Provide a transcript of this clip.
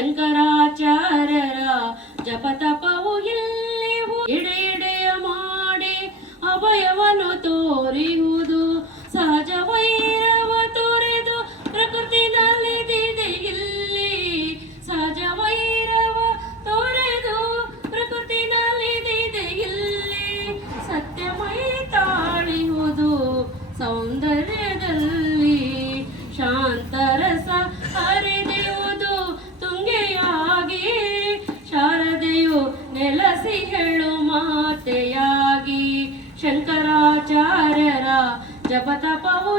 ಶಂಕರಾಚಾರ್ಯರ ಜಪತಪವು ಇಲ್ಲಿವು ಎಡೆ ಎಡೆಯ ಮಾಡಿ ಅಭಯವನ್ನು ತೋರಿಯುವುದು ಸಹಜ ವೈರವ ತೊರೆದು ಪ್ರಕೃತಿನಲ್ಲಿದೆ ಇಲ್ಲಿ ಸಹಜ ವೈರವ ತೊರೆದು ಪ್ರಕೃತಿನಲ್ಲಿದೆ ಇಲ್ಲಿ ಸತ್ಯಮೈ ತಾಳಿಯುವುದು ಸೌಂದರ್ಯದಲ್ಲಿ ಶಾಂತರಸ ಹರಿದೆಯುವುದು ತುಂಗೆಯಾಗಿ ಶಾರದೆಯು ನೆಲಸಿ ಹೇಳು ಮಾತೆಯಾಗಿ ಶಂಕರಾಚಾರ್ಯರ ಜಪತಪವು